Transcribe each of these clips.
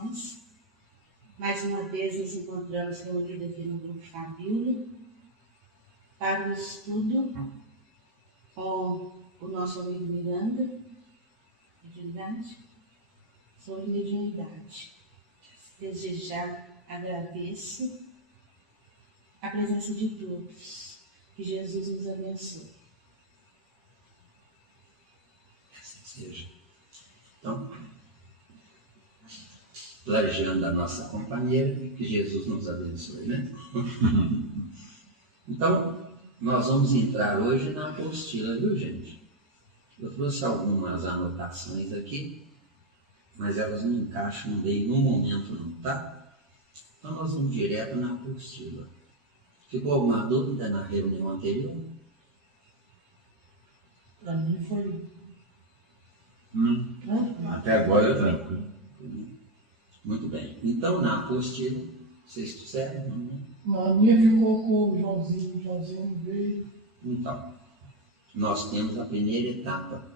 irmãos. Mais uma vez nos encontramos reunidos aqui no Grupo Fabíola para o estudo com o nosso amigo Miranda, mediunidade, sobre mediunidade. Desde já agradeço a presença de todos. Que Jesus nos abençoe. Assim seja. Então, plagiando a nossa companheira, que Jesus nos abençoe, né? Então, nós vamos entrar hoje na apostila, viu, gente? Eu trouxe algumas anotações aqui, mas elas não encaixam bem no momento, não, tá? Então, nós vamos direto na apostila. Ficou alguma dúvida na reunião anterior? Para mim foi. Até agora é tranquilo. Muito bem. Então, na apostila, vocês trouxeram? A minha ficou com o Joãozinho não veio. Então, nós temos a primeira etapa.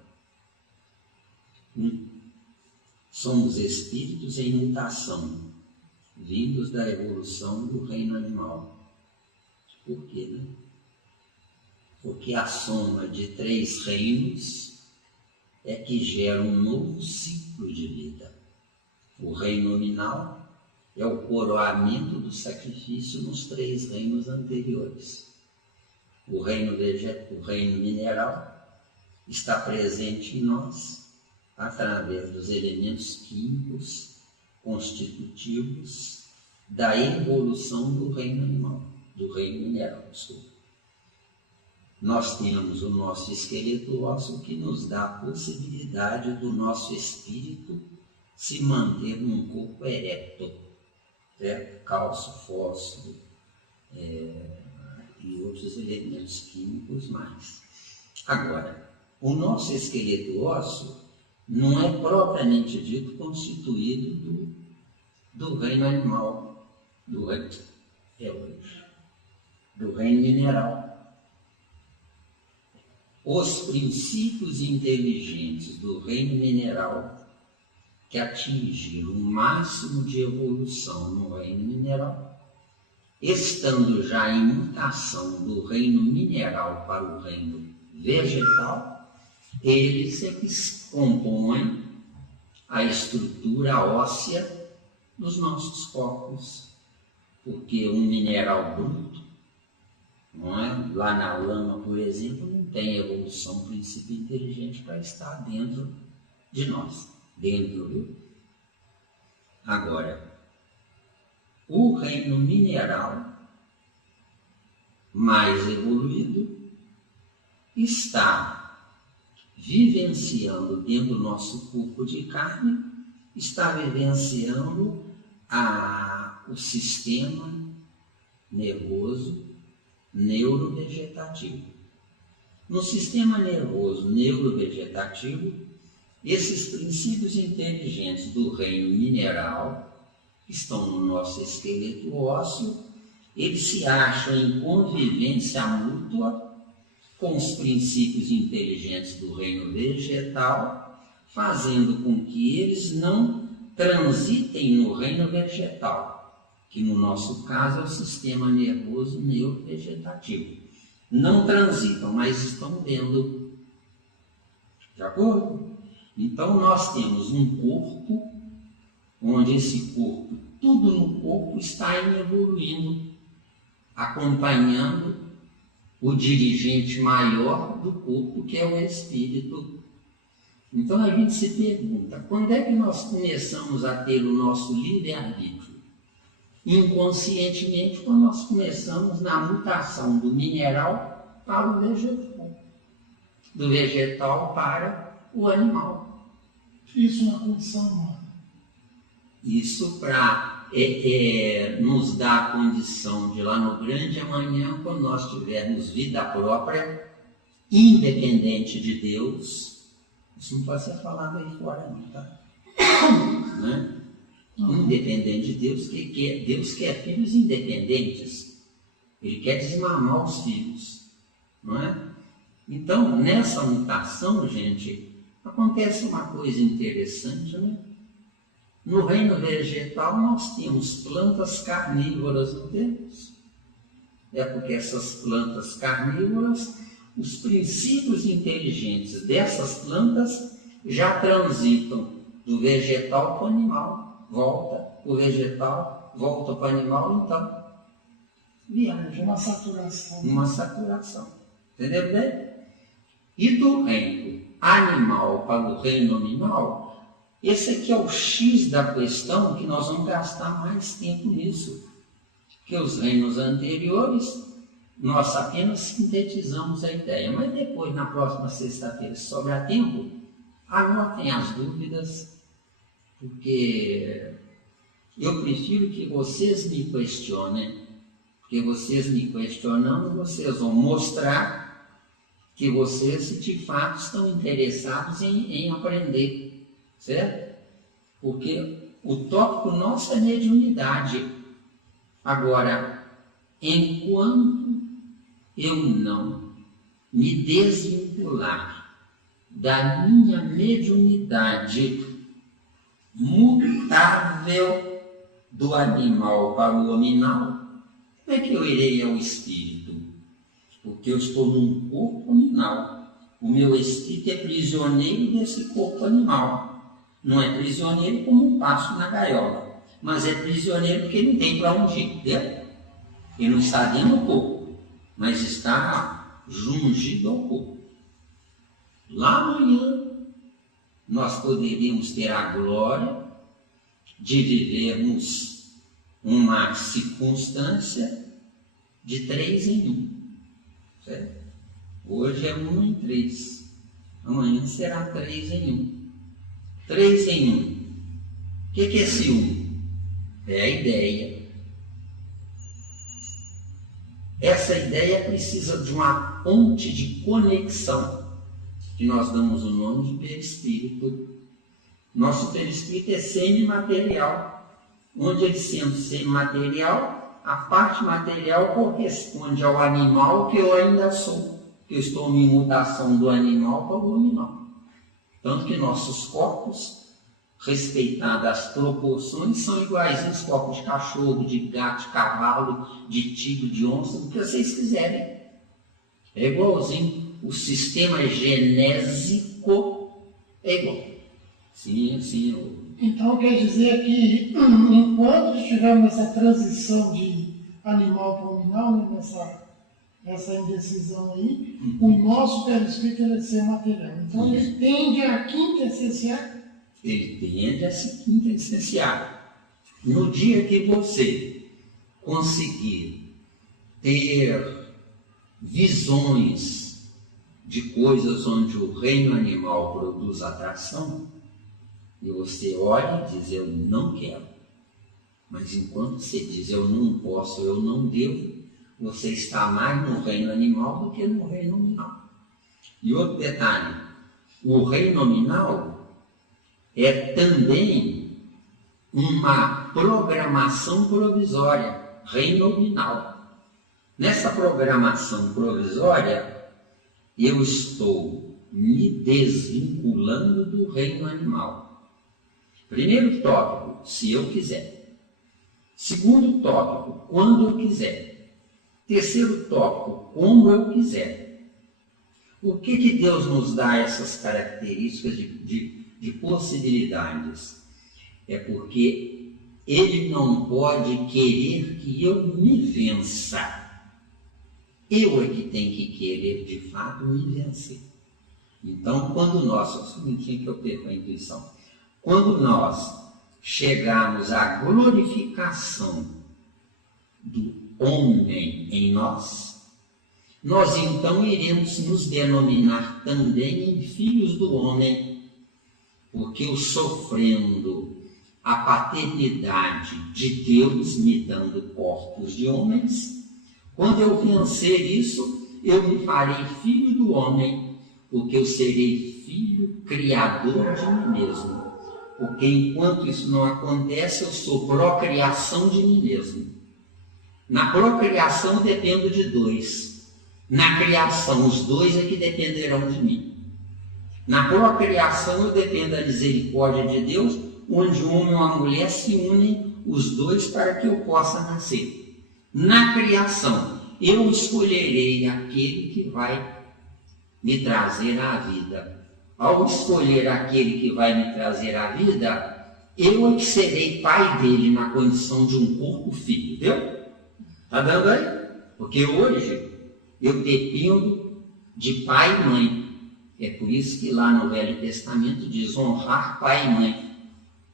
Somos espíritos em mutação, vindos da evolução do reino animal. Por quê, né? Porque a soma de 3 reinos é que gera um novo ciclo de vida. O reino nominal é o coroamento do sacrifício nos 3 reinos anteriores. O reino mineral está presente em nós através dos elementos químicos constitutivos da evolução do reino animal, do reino mineral. Nós temos o nosso esqueleto ósseo que nos dá a possibilidade do nosso espírito se manter num corpo ereto, cálcio, fósforo e outros elementos químicos mais. Agora, o nosso esqueleto ósseo não é propriamente dito constituído do reino animal, do reino mineral. Os princípios inteligentes do reino mineral que atingiram o máximo de evolução no reino mineral, estando já em mutação do reino mineral para o reino vegetal, eles é que compõem a estrutura óssea dos nossos corpos. Porque um mineral bruto, não é? Lá na lama, por exemplo, não tem evolução, princípio inteligente para estar dentro de nós. Dentro, viu? Agora, o reino mineral mais evoluído está vivenciando dentro do nosso corpo de carne, está vivenciando o sistema nervoso neurovegetativo. No sistema nervoso neurovegetativo, esses princípios inteligentes do reino mineral, que estão no nosso esqueleto ósseo, eles se acham em convivência mútua com os princípios inteligentes do reino vegetal, fazendo com que eles não transitem no reino vegetal, que no nosso caso é o sistema nervoso neurovegetativo. Não transitam, mas estão dentro. De acordo? Então nós temos um corpo, onde esse corpo, tudo no corpo está evoluindo, acompanhando o dirigente maior do corpo, que é o espírito. Então a gente se pergunta, quando é que nós começamos a ter o nosso livre-arbítrio? Inconscientemente, quando nós começamos na mutação do mineral para o vegetal, do vegetal para o animal. Isso na condição humana. Isso para nos dar a condição de lá no grande amanhã, quando nós tivermos vida própria, independente de Deus. Isso não pode ser falado aí fora, não, tá? Né? Independente de Deus, que Deus quer filhos independentes. Ele quer desmamar os filhos, não é? Então, nessa mutação, gente, acontece uma coisa interessante, né? No reino vegetal nós temos plantas carnívoras, não temos? É porque essas plantas carnívoras, os princípios inteligentes dessas plantas já transitam do vegetal para o animal. Volta o vegetal, volta para o animal, então viaja. Uma saturação. Uma saturação. Entendeu bem? E do reino animal para o reino nominal, esse aqui é o X da questão que nós vamos gastar mais tempo nisso. Porque os reinos anteriores, nós apenas sintetizamos a ideia. Mas depois, na próxima sexta-feira, se sobrar tempo, anotem as dúvidas, porque eu prefiro que vocês me questionem, porque vocês me questionando, vocês vão mostrar que vocês de fato estão interessados em aprender, certo? Porque o tópico nosso é mediunidade. Agora, enquanto eu não me desvincular da minha mediunidade mutável do animal para o nominal, como é que eu irei ao espírito? Porque eu estou num corpo animal. O meu espírito é prisioneiro desse corpo animal. Não é prisioneiro como um pássaro na gaiola, mas é prisioneiro porque não tem para onde ir, entendeu? Ele não está dentro do corpo, mas está jungido ao corpo. Lá amanhã, nós poderíamos ter a glória de vivermos uma circunstância de 3 em 1. Certo? Hoje é 1 em 3. Amanhã será 3 em 1. 3 em 1. O que é esse 1? É a ideia. Essa ideia precisa de uma ponte de conexão, que nós damos o nome de perispírito. Nosso perispírito é semimaterial, onde ele sendo semimaterial, a parte material corresponde ao animal que eu ainda sou, que eu estou em mutação do animal para o nominal. Tanto que nossos corpos, respeitadas as proporções, são iguais aos corpos de cachorro, de gato, de cavalo, de tigre, de onça, do que vocês quiserem. É igualzinho. O sistema genésico é igual. Sim, sim. Então quer dizer que enquanto estivermos nessa transição de animal para nominal, né, nessa indecisão aí, o nosso perispírito vai ser material. Então ele tende a quintessenciar. Ele tende a se quintessenciar. No dia que você conseguir ter visões de coisas onde o reino animal produz atração, e você olha e diz, eu não quero. Mas enquanto você diz, eu não posso, eu não devo, você está mais no reino animal do que no reino nominal. E outro detalhe, o reino nominal é também uma programação provisória, reino nominal. Nessa programação provisória, eu estou me desvinculando do reino animal. Primeiro tópico, se eu quiser. Segundo tópico, quando eu quiser. Terceiro tópico, como eu quiser. Por que Deus nos dá essas características de possibilidades? É porque Ele não pode querer que eu me vença. Eu é que tenho que querer, de fato, me vencer. Então, quando nós... Só um minutinho que eu perco a intuição. Quando nós chegarmos à glorificação do homem em nós, nós então iremos nos denominar também filhos do homem, porque eu sofrendo a paternidade de Deus me dando corpos de homens, quando eu vencer isso, eu me farei filho do homem, porque eu serei filho criador de mim mesmo. Porque enquanto isso não acontece, eu sou procriação de mim mesmo. Na procriação eu dependo de 2. Na criação, os 2 é que dependerão de mim. Na procriação eu dependo da misericórdia de Deus, onde um homem e uma mulher se unem os dois para que eu possa nascer. Na criação, eu escolherei aquele que vai me trazer à vida. Ao escolher aquele que vai me trazer à vida, eu é que serei pai dele na condição de um corpo filho, viu? Está dando aí? Porque hoje eu dependo de pai e mãe. É por isso que lá no Velho Testamento diz honrar pai e mãe.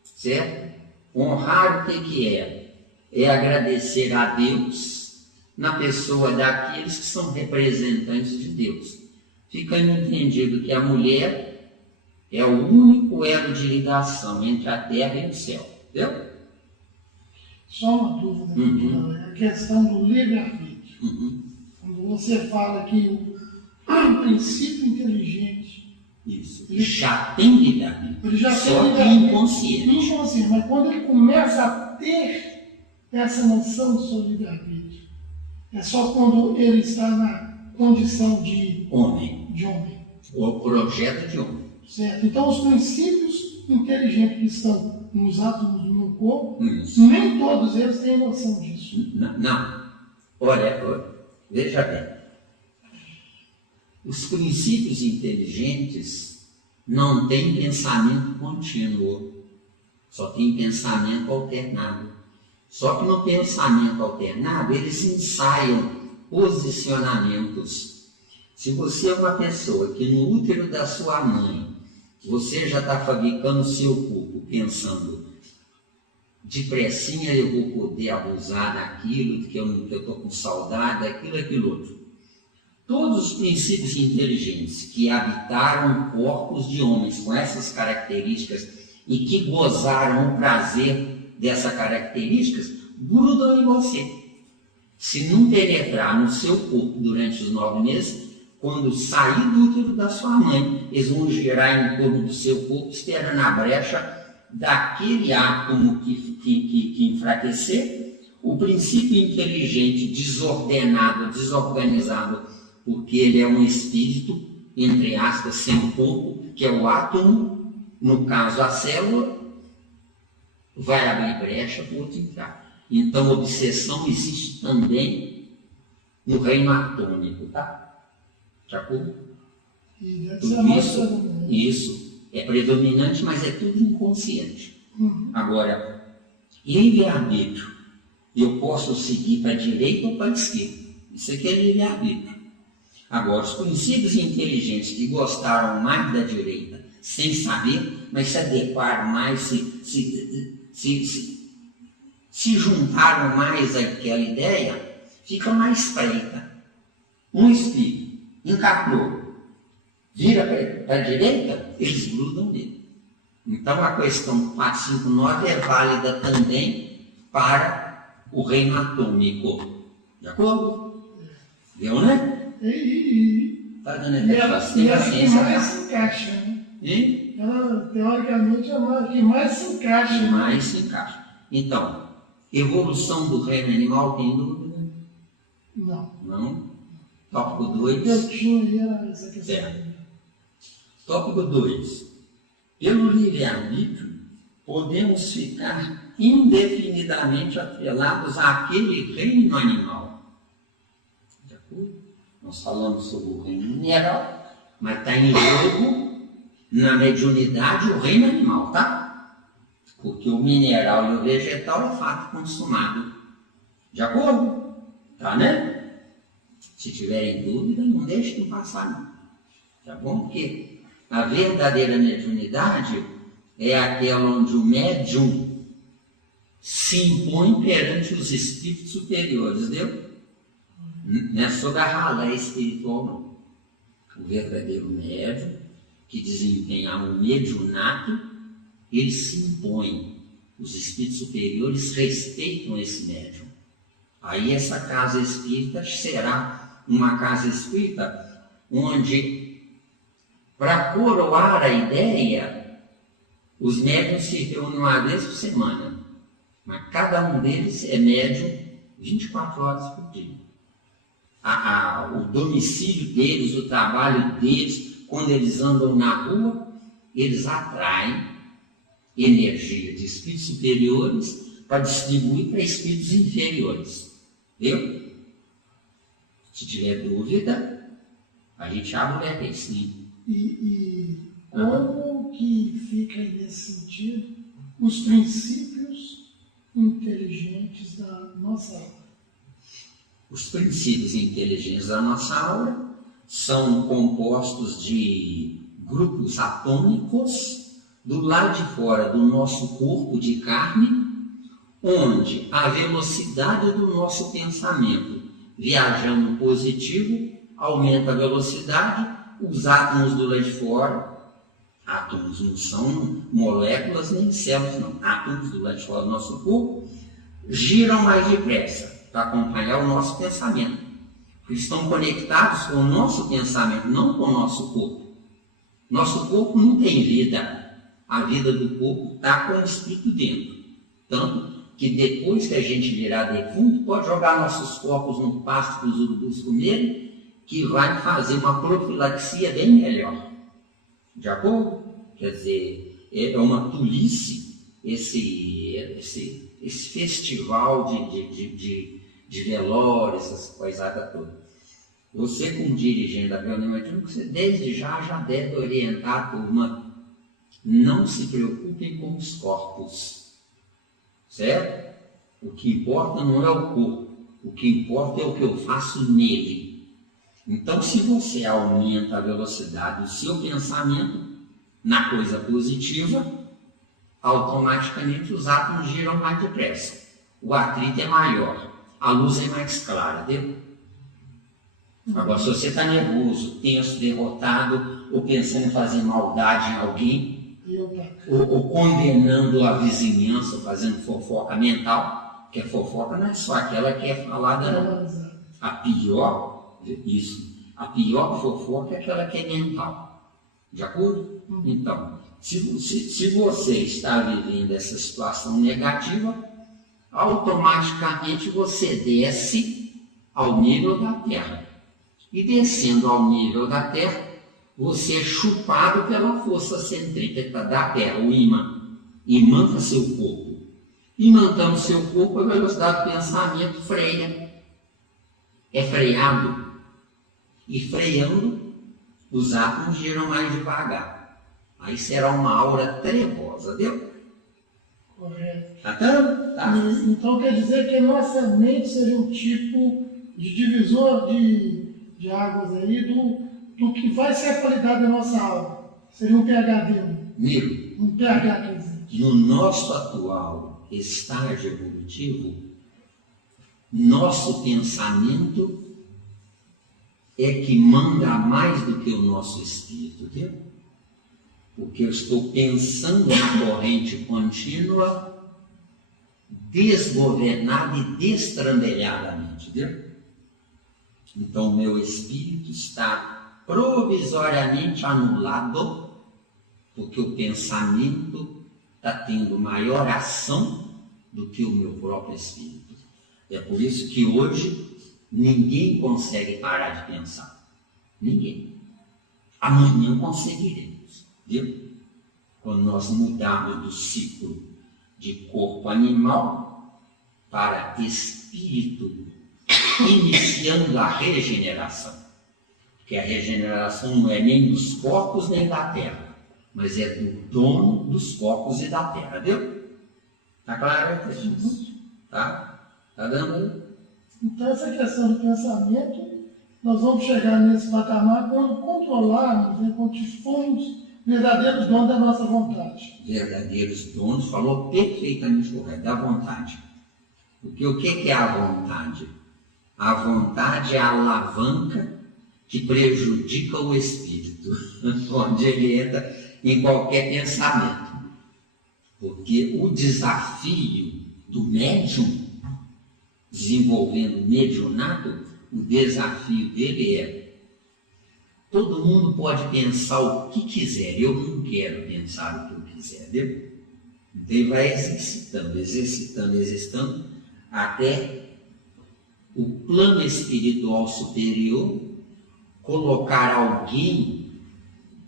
Certo? Honrar o que é? É agradecer a Deus na pessoa daqueles que são representantes de Deus. Fica entendido que a mulher é o único elo de ligação entre a terra e o céu. Entendeu? Só uma dúvida, doutor, a questão do livre-arbítrio. Quando você fala que o princípio inteligente, isso, ele já tem livre-arbítrio, ele já só tem que inconsciente. Inconsciente, mas quando ele começa a ter essa noção do seu livre-arbítrio, é só quando ele está na condição de homem. O projeto de homem. Certo. Então, os princípios inteligentes que estão nos átomos do meu corpo, nem todos eles têm noção disso. Não. Olha, veja bem. Os princípios inteligentes não têm pensamento contínuo, só tem pensamento alternado. Só que no pensamento alternado, eles ensaiam posicionamentos. Se você é uma pessoa que no útero da sua mãe, você já está fabricando o seu corpo, pensando, depressinha eu vou poder abusar daquilo, que eu estou com saudade, aquilo outro. Todos os princípios inteligentes que habitaram corpos de homens com essas características e que gozaram o prazer dessas características, grudam em você. Se não penetrar no seu corpo durante os 9 meses, quando sair do útero da sua mãe, eles vão girar em torno do seu corpo, esperando a brecha daquele átomo que enfraquecer, o princípio inteligente desordenado, desorganizado, porque ele é um espírito, entre aspas, sem corpo, que é o átomo, no caso a célula, vai abrir brecha para o outro entrar. Então, obsessão existe também no reino atômico, tá? De acordo? Isso é predominante, mas é tudo inconsciente. Agora, livre-arbítrio, eu posso seguir para a direita ou para a esquerda. Isso aqui é livre-arbítrio. Agora, os princípios inteligentes que gostaram mais da direita, sem saber, mas se adequaram mais, se juntaram mais àquela ideia, fica mais estreita. Um espírito encarnou, vira para a direita, eles grudam nele. Então a questão 459 é válida também para o reino atômico. De acordo? Viu, né? Está dando e ela que mais se encaixa, né? Ela, teoricamente, é a que mais se encaixa. Mais se encaixa. Então, evolução do reino animal, tem dúvida? Não? Tópico 2. Eu tinha essa questão. Certo. Tópico 2. Pelo livre-arbítrio, podemos ficar indefinidamente atrelados àquele reino animal. De acordo? Nós falamos sobre o reino mineral, mas está em jogo, na mediunidade, o reino animal, tá? Porque o mineral e o vegetal é fato consumado. De acordo? Tá, né? Se tiverem dúvida, não deixem passar, não. Tá bom? Porque a verdadeira mediunidade é aquela onde o médium se impõe perante os espíritos superiores, entendeu? Não é sobre a ralé espiritual, não. O verdadeiro médium, que desempenha um mediunato, ele se impõe. Os espíritos superiores respeitam esse médium. Aí essa casa espírita será uma casa espírita onde, para coroar a ideia, os médiuns se reúnem uma vez por semana, mas cada um deles é médium 24 horas por dia. O domicílio deles, o trabalho deles, quando eles andam na rua, eles atraem energia de espíritos superiores para distribuir para espíritos inferiores. Viu? Se tiver dúvida, a gente abre o leque, sim. E como que fica aí nesse sentido os princípios inteligentes da nossa aura? Os princípios inteligentes da nossa aura são compostos de grupos atômicos do lado de fora do nosso corpo de carne, onde a velocidade do nosso pensamento, viajando positivo, aumenta a velocidade, os átomos do lado de fora, átomos não são moléculas nem células, não, átomos do lado de fora do nosso corpo, giram mais depressa para acompanhar o nosso pensamento. Porque estão conectados com o nosso pensamento, não com o nosso corpo. Nosso corpo não tem vida. A vida do corpo está com o espírito dentro. Tanto que depois que a gente virar defunto, pode jogar nossos corpos no pasto para os urubus comerem, que vai fazer uma profilaxia bem melhor. De acordo? Quer dizer, é uma tolice esse festival de velórios, essas coisadas todas. Você, como dirigente da reunião, você desde já deve orientar a turma. Não se preocupem com os corpos. Certo? O que importa não é o corpo. O que importa é o que eu faço nele. Então, se você aumenta a velocidade do seu pensamento na coisa positiva, automaticamente os átomos giram mais depressa. O atrito é maior. A luz é mais clara, viu? Agora, se você está nervoso, tenso, derrotado, ou pensando em fazer maldade em alguém, ou condenando a vizinhança, fazendo fofoca mental, que a fofoca não é só aquela que é falada, não. A pior fofoca é aquela que é mental. De acordo? Então, se você está vivendo essa situação negativa, automaticamente você desce ao nível da Terra. E descendo ao nível da Terra, você é chupado pela força centrípeta da Terra, o ímã. Imanta seu corpo. Imantando seu corpo, a velocidade do pensamento freia. É freado. E freando, os átomos giram mais devagar. Aí será uma aura trevosa, viu? Correto. Tá? Então quer dizer que a nossa mente seria um tipo de divisor de águas aí do que vai ser a qualidade da nossa aura. Seria um PhD. Miro, Um pH, quer dizer. no nosso atual estágio evolutivo, nosso pensamento é que manda mais do que o nosso espírito, viu? Porque eu estou pensando na corrente contínua, desgovernada e destrambelhadamente, viu? Então, o meu espírito está provisoriamente anulado, porque o pensamento está tendo maior ação do que o meu próprio espírito. É por isso que hoje ninguém consegue parar de pensar. Ninguém. Amanhã conseguiremos, viu? Quando nós mudarmos do ciclo de corpo animal para espírito, iniciando a regeneração. Porque a regeneração não é nem dos corpos nem da terra, mas é do dono dos corpos e da terra, viu? Tá claro? Tá? Tá dando aí? Então essa questão do pensamento, nós vamos chegar nesse patamar quando controlarmos, né, quando formos verdadeiros donos da nossa vontade. Verdadeiros donos, falou perfeitamente correto, da vontade. Porque o que é a vontade? A vontade é a alavanca que prejudica o espírito, onde ele entra em qualquer pensamento. Porque o desafio do médium, desenvolvendo mediunato, o desafio dele é: todo mundo pode pensar o que quiser, eu não quero pensar o que eu quiser, viu? Então ele vai exercitando, até o plano espiritual superior colocar alguém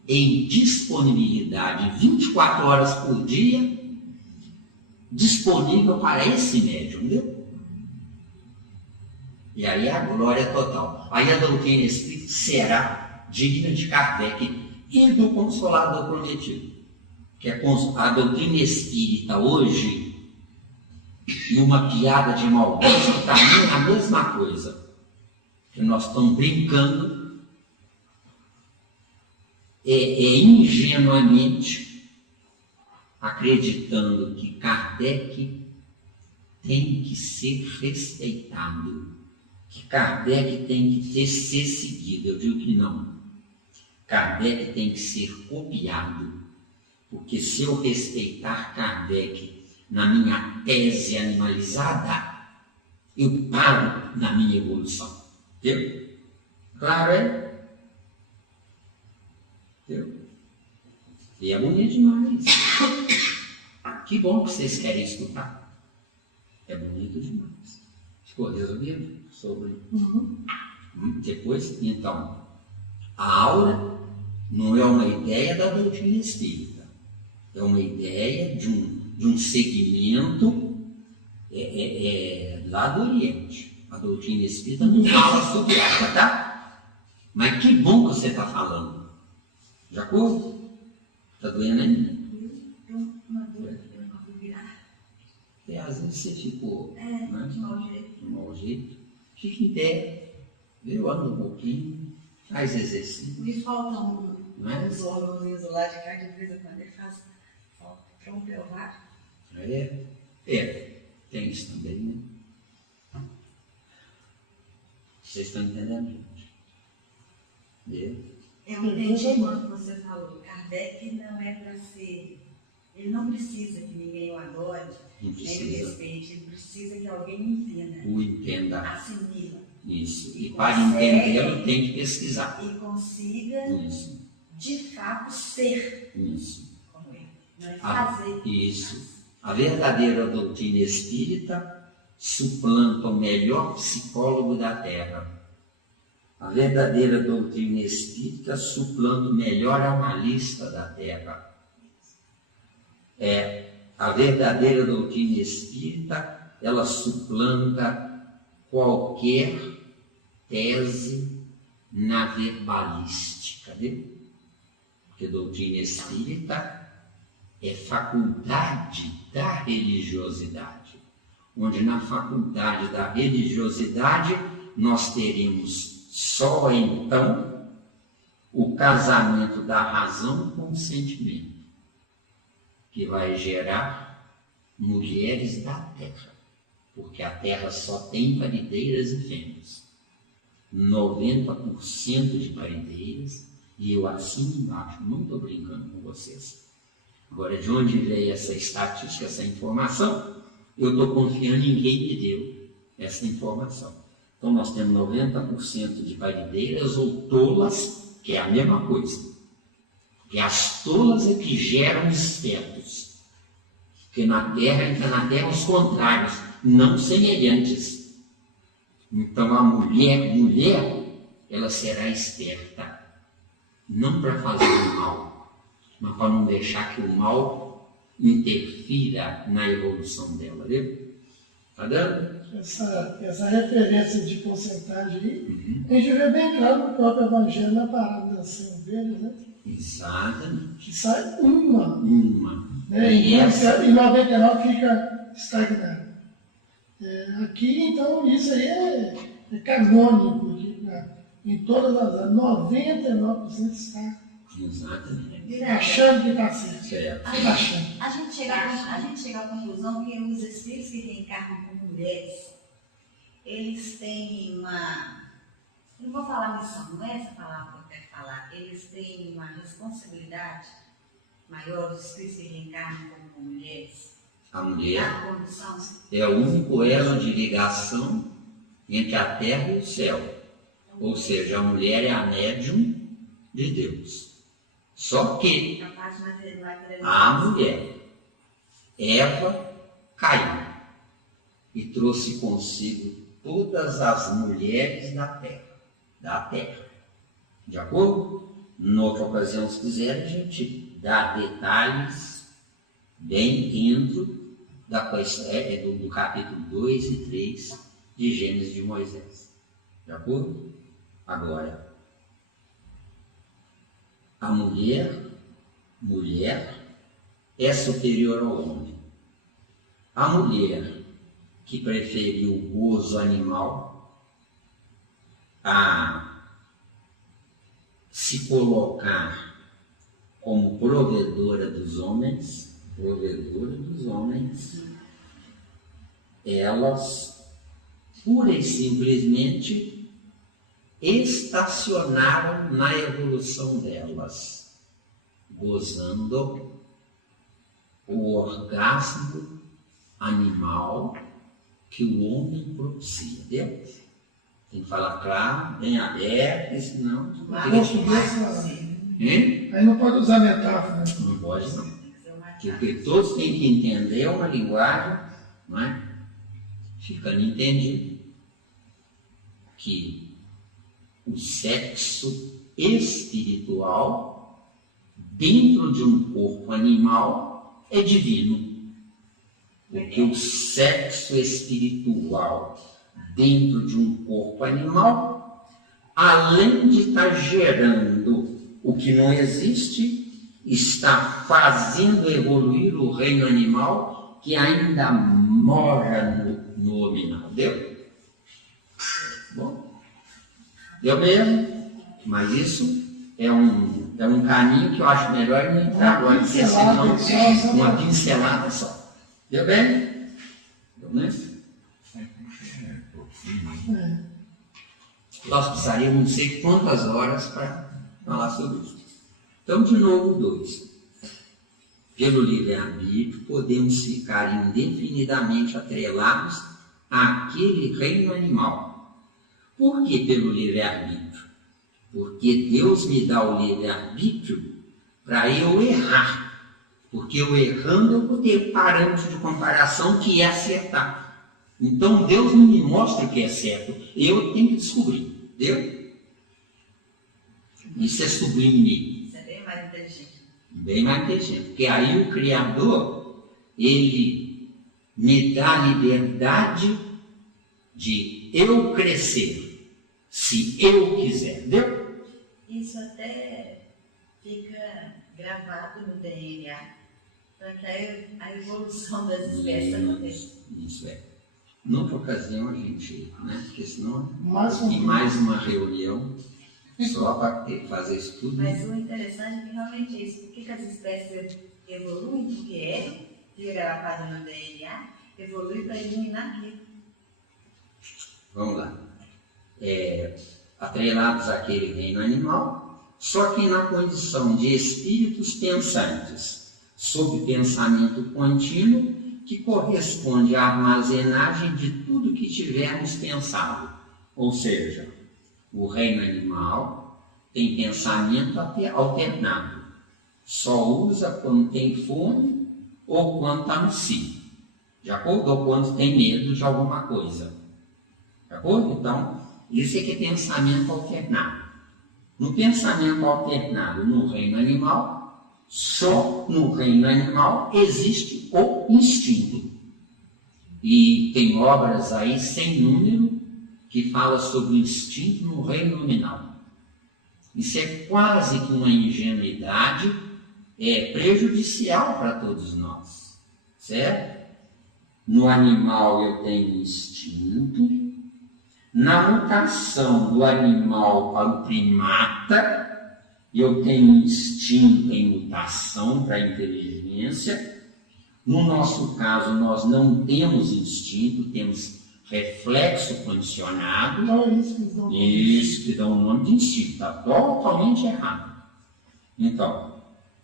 em disponibilidade 24 horas por dia disponível para esse médium, viu? E aí a glória total. Aí a doutrina espírita será digna de Kardec e do Consolador Prometido. Que a doutrina espírita hoje, numa piada de mau gosto, está a mesma coisa. Que nós estamos brincando ingenuamente acreditando que Kardec tem que ser respeitado, que Kardec tem que ser seguido. Eu digo que não. Kardec tem que ser copiado, porque se eu respeitar Kardec na minha tese animalizada, eu paro na minha evolução. Entendeu? Claro, é? Entendeu? E é bonito demais. Que bom que vocês querem escutar. É bonito demais. Ficou resolvido sobre. Depois, então, a aura não é uma ideia da doutrina espírita. É uma ideia de um segmento lá do Oriente. A doutrina espírita não fala sobre aura, tá? Mas que bom que você está falando. De acordo? Está doendo ainda? Às vezes você ficou de mau jeito. De mau jeito. Fica em pé, eu ando um pouquinho, faz exercício. Me faltam Mas, uns hormônios lá de cá, de vez em quando ele faz falta para um pelvar. Tem isso também, né? Vocês estão entendendo, gente? Eu entendi quando você falou, Kardec não é para ser, ele não precisa que ninguém o adore, Não nem o precisa. respeite, ele precisa que alguém entenda, O entenda. assimila Isso. E para entendê-lo tem que pesquisar. e consiga, Isso. de fato, ser Isso. como ele, não é fazer. Isso. A verdadeira doutrina espírita suplanta o melhor psicólogo da Terra. A verdadeira doutrina espírita suplanta o melhor analista da Terra. A verdadeira doutrina espírita, ela suplanta qualquer tese na verbalística, né? Porque doutrina espírita é faculdade da religiosidade, onde na faculdade da religiosidade nós teremos só então o casamento da razão com o sentimento, que vai gerar mulheres da terra, porque a terra só tem parideiras e fêmeas, 90% de parideiras, e eu assino embaixo, não estou brincando com vocês. Agora, de onde veio essa estatística, essa informação? Eu estou confiando em quem me deu essa informação. Então, nós temos 90% de parideiras ou tolas, que é a mesma coisa. Porque as tolas é que geram espertos. Porque na Terra os contrários, não semelhantes. Então, a mulher, ela será esperta. Não para fazer o mal, mas para não deixar que o mal interfira na evolução dela, viu? Está dando? Essa referência de porcentagem aí, a gente vê bem claro no próprio Evangelho, na parada das 100 ovelhas, né? Exatamente. Que sai uma. Né? E essa... E 99 fica estagnado. Aqui, então, isso aí é canônico. Em todas as áreas, 99% está Exatamente. achando que está certo. Certo. Achando. A gente chega à conclusão que os espíritos que reencarnam como mulheres, eles têm uma, não vou falar missão, não é essa palavra que eu quero falar, eles têm uma responsabilidade maior, os espíritos que reencarnam como mulheres. A mulher Na condição. é o único elo de ligação entre a terra e o céu. Ou seja, a mulher é a médium de Deus. Só que a mulher, Eva, caiu e trouxe consigo todas as mulheres da terra. De acordo? Noutra ocasião, se quiser, a gente dá detalhes bem dentro do capítulo 2 e 3 de Gênesis de Moisés. De acordo? Agora, a mulher é superior ao homem. A mulher que preferiu o gozo animal a se colocar como provedora dos homens, elas pura e simplesmente estacionaram na evolução delas, gozando o orgasmo animal que o homem propicia. Entendeu? Tem que falar claro, bem aberto, senão Aí não pode usar metáfora. não pode não. Porque todos têm que entender uma linguagem, não é? Ficando entendido que o sexo espiritual dentro de um corpo animal é divino. Porque o sexo espiritual dentro de um corpo animal, além de estar gerando o que não existe, está fazendo evoluir o reino animal que ainda mora no hominal. Deu? Bom, deu mesmo? Mas isso é um caminho que eu acho melhor não entrar agora, porque senão uma pincelada só. Deu bem? Deu mesmo? Nós precisaríamos não sei quantas horas para falar sobre isso. Então, de novo, 2. Pelo livre-arbítrio, podemos ficar indefinidamente atrelados àquele reino animal. Por que pelo livre-arbítrio? Porque Deus me dá o livre-arbítrio para eu errar. Porque eu errando, eu vou ter um parâmetro de comparação que é acertar. Então, Deus não me mostra o que é certo. Eu tenho que descobrir. Entendeu? Isso é sublime. Isso é bem mais inteligente. Bem mais inteligente. Porque aí o Criador, ele me dá a liberdade de eu crescer, se eu quiser. Entendeu? Isso até fica gravado no DNA, para que a evolução das espécies aconteça. Isso é. Noutra ocasião a gente, né? Porque senão Tem mais uma reunião só para fazer isso tudo. Mas o interessante é que realmente é isso. Por que as espécies evoluem? Porque fica gravado no DNA, evolui para eliminar aquilo. Vamos lá. Atrelados àquele reino animal, só que na condição de espíritos pensantes, sob pensamento contínuo, que corresponde à armazenagem de tudo que tivermos pensado. Ou seja, o reino animal tem pensamento alternado. Só usa quando tem fome ou quando está no cio. De acordo? Ou quando tem medo de alguma coisa. De acordo? Então, isso é que é pensamento alternado. No pensamento alternado no reino animal, só no reino animal existe o instinto. E tem obras aí sem número que falam sobre o instinto no reino nominal. Isso é quase que uma ingenuidade prejudicial para todos nós. Certo? No animal eu tenho instinto. Na mutação do animal para o primata, eu tenho instinto em mutação para a inteligência. No nosso caso, nós não temos instinto, temos reflexo condicionado. Isso que dá o nome de instinto. Está totalmente errado. Então,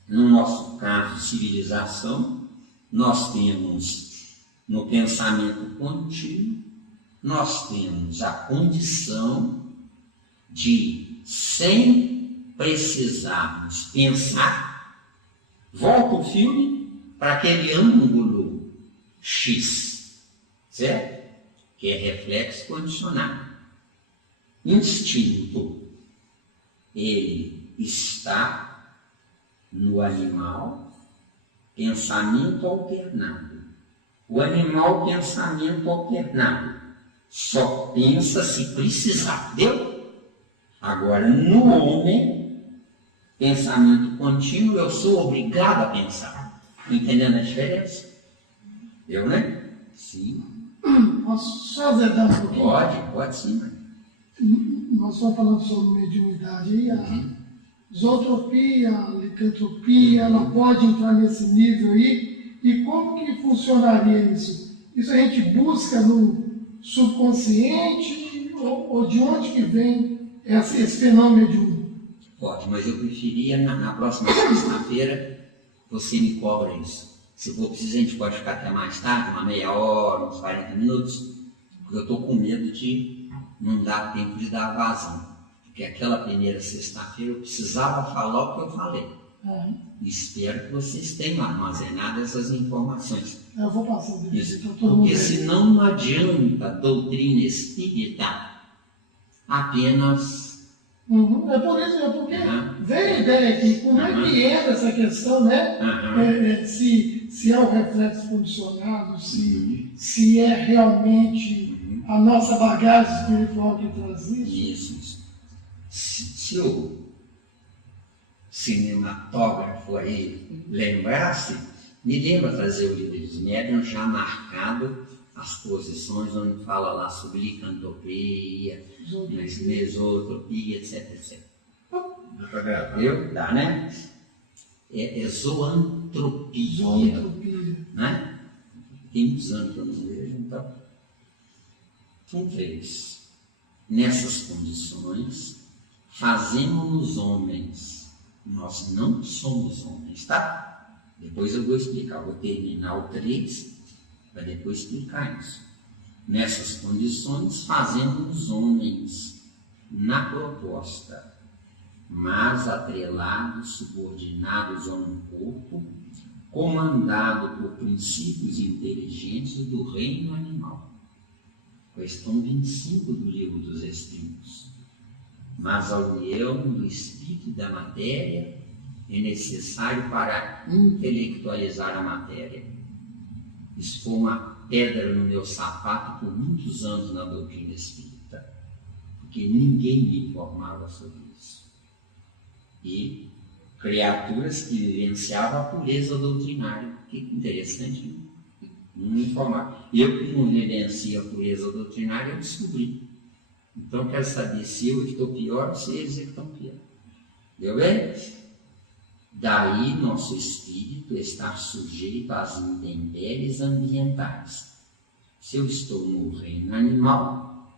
no nosso caso, civilização, nós temos no pensamento contínuo, nós temos a condição de, sem precisarmos pensar, volta o filme para aquele ângulo X, certo? Que é reflexo condicionado. Instinto, ele está no animal, pensamento alternado. O animal, pensamento alternado. Só pensa se precisar, entendeu? Agora, no homem, pensamento contínuo, eu sou obrigado a pensar. Entendendo a diferença? Eu, né? Sim. Posso só azedar um pouquinho? Pode sim. Nós estamos falando sobre mediunidade aí, a zootropia, a licantropia, ela pode entrar nesse nível aí. E como que funcionaria isso? Isso a gente busca no subconsciente ou de onde que vem esse fenômeno mediúnico? Pode, mas eu preferia na próxima sexta-feira você me cobra isso. Se for preciso, a gente pode ficar até mais tarde, uma meia hora, uns 40 minutos, porque eu estou com medo de não dar tempo de dar vazão. Porque aquela primeira sexta-feira eu precisava falar o que eu falei. Espero que vocês tenham armazenado essas informações. Eu vou passar Isso. para todo mundo. Porque senão não adianta a doutrina espírita apenas... É por isso, é porque veio a ideia aqui, como é que entra essa questão, né? Se é o reflexo condicionado, se é realmente a nossa bagagem espiritual que traz isso. Isso. Se o cinematógrafo aí lembrasse, me lembra trazer o livro dos médiuns já marcado as posições onde fala lá sobre licantropia, mesotropia, etc. Viu? Dá, né? É zoantropia. Né? Tem muitos anos que eu não vejo, então. Um 3. Nessas condições, fazemos-nos homens. Nós não somos homens, tá? Depois eu vou explicar. Vou terminar o 3 para depois explicar isso. Nessas condições, fazemos homens na proposta, mas atrelados, subordinados a um corpo, comandado por princípios inteligentes do reino animal. Questão 25 do Livro dos Espíritos. Mas a união do espírito e da matéria é necessário para intelectualizar a matéria. Isso foi uma pedra no meu sapato por muitos anos na doutrina espírita, porque ninguém me informava sobre isso. E criaturas que vivenciavam a pureza doutrinária, que interessante, não me informavam. Eu que não vivencia a pureza doutrinária, eu descobri. Então quero saber se eu estou pior ou se eles estão pior. Deu bem? Daí nosso espírito está sujeito às intempéries ambientais. Se eu estou no reino animal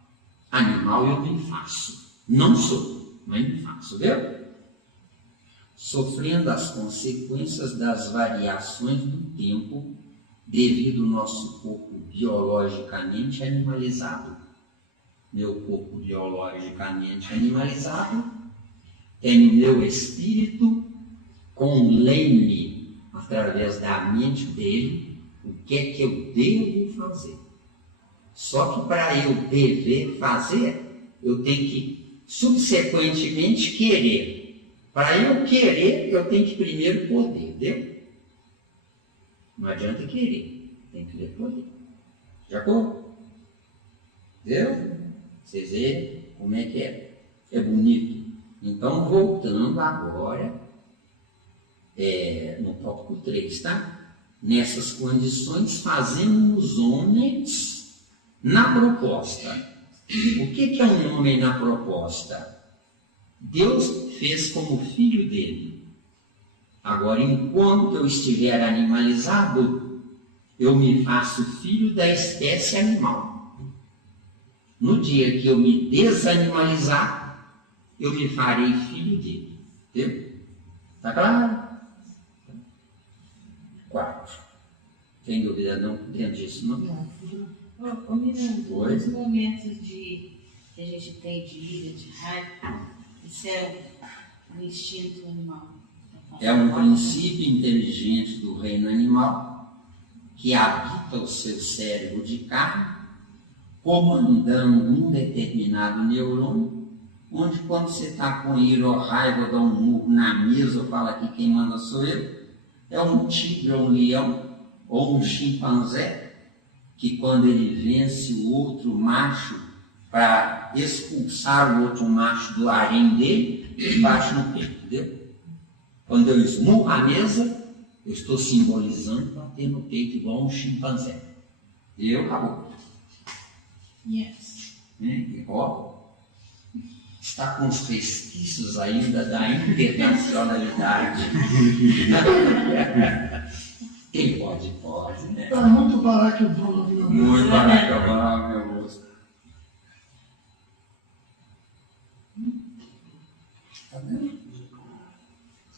eu me faço. Não sou, mas me faço, viu? Sofrendo as consequências das variações do tempo devido ao nosso corpo biologicamente animalizado. Meu corpo biologicamente animalizado tem meu espírito com leme, através da mente dele, o que é que eu devo fazer. Só que para eu dever fazer, eu tenho que subsequentemente querer. Para eu querer, eu tenho que primeiro poder, entendeu? Não adianta querer, tem que ter poder. De acordo? Entendeu? Vocês veem como é que é? É bonito. Então, voltando agora, no tópico 3, tá? Nessas condições, fazemos homens na proposta. O que é um homem na proposta? Deus fez como filho dele. Agora, enquanto eu estiver animalizado, eu me faço filho da espécie animal. No dia que eu me desanimalizar, eu me farei filho dele. Entendeu? Está claro? 4. Tem dúvida não dentro disso, não? Ô Miranda, os momentos que a gente tem de ira, de raiva, isso é um instinto animal. É um princípio inteligente do reino animal que habita o seu cérebro de carne, comandando um determinado neurônio, onde quando você está com ira ou raiva, dá um murro na mesa, fala que quem manda sou eu, é um tigre ou um leão, ou um chimpanzé, que quando ele vence o outro macho para expulsar o outro macho do harém dele, ele bate no peito, entendeu? Quando eu esmurro a mesa, eu estou simbolizando bater no peito igual um chimpanzé. Eu acabou. Yes. E, ó, está com os resquícios ainda da internacionalidade. Quem pode, pode, né? Está muito Barack Obama, meu Deus. Muito Barack Obama, meu moço. Tá vendo?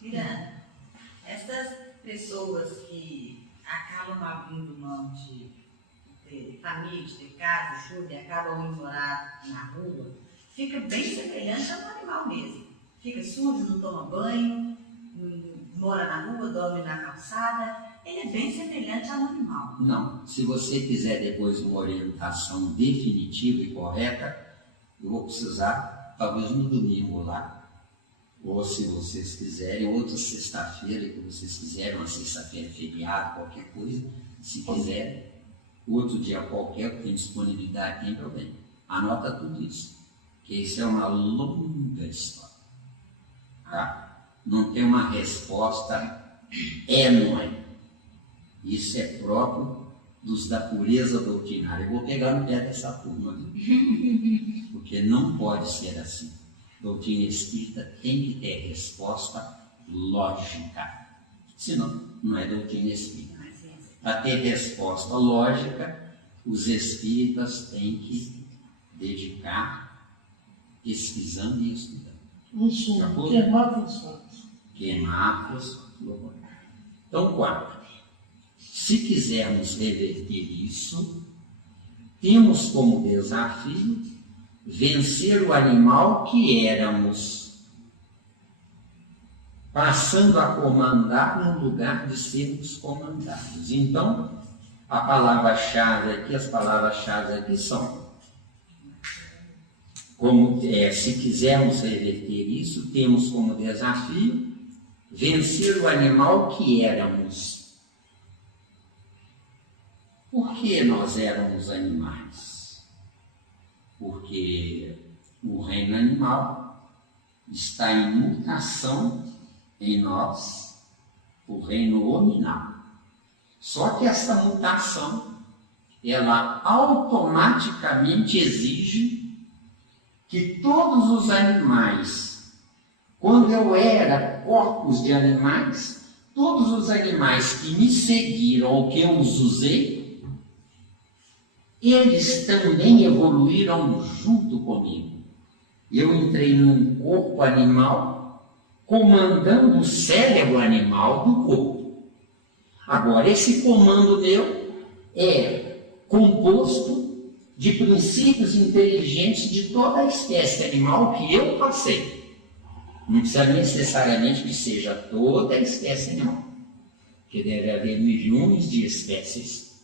Tirando, essas pessoas que acabam abrindo mão de ter família, de ter casa, tudo, e acabam indo morar na rua, fica bem semelhante a um animal mesmo. Fica sujo, não toma banho, mora na rua, dorme na calçada. Ele é bem semelhante a um animal. Não, se você quiser depois uma orientação definitiva e correta, eu vou precisar, talvez no domingo lá, ou se vocês quiserem, outra sexta-feira que vocês quiserem, uma sexta-feira feriado, qualquer coisa, se quiserem, outro dia qualquer que tem disponibilidade, tem problema. Anota tudo isso, que isso é uma longa história. Tá? Não tem uma resposta, não é. Isso é próprio dos da pureza doutrinária. Eu vou pegar no pé dessa turma, viu? Porque não pode ser assim. Doutrina espírita tem que ter resposta lógica. Senão, não é doutrina espírita. Para ter resposta lógica, os espíritas têm que dedicar pesquisando e estudando. Isso, queimar os fatos. Queimar os fatos. Então, 4. Se quisermos reverter isso, temos como desafio vencer o animal que éramos, passando a comandar no lugar de sermos comandados. Então, a palavra-chave aqui, as palavras-chave aqui são, se quisermos reverter isso, temos como desafio vencer o animal que éramos. Por que nós éramos animais? Porque o reino animal está em mutação em nós, o reino hominal. Só que essa mutação, ela automaticamente exige que todos os animais, quando eu era corpos de animais, todos os animais que me seguiram ou que eu os usei, eles também evoluíram junto comigo. Eu entrei num corpo animal, comandando o cérebro animal do corpo. Agora, esse comando meu é composto de princípios inteligentes de toda a espécie animal que eu passei. Não precisa necessariamente que seja toda a espécie animal, porque deve haver milhões de espécies.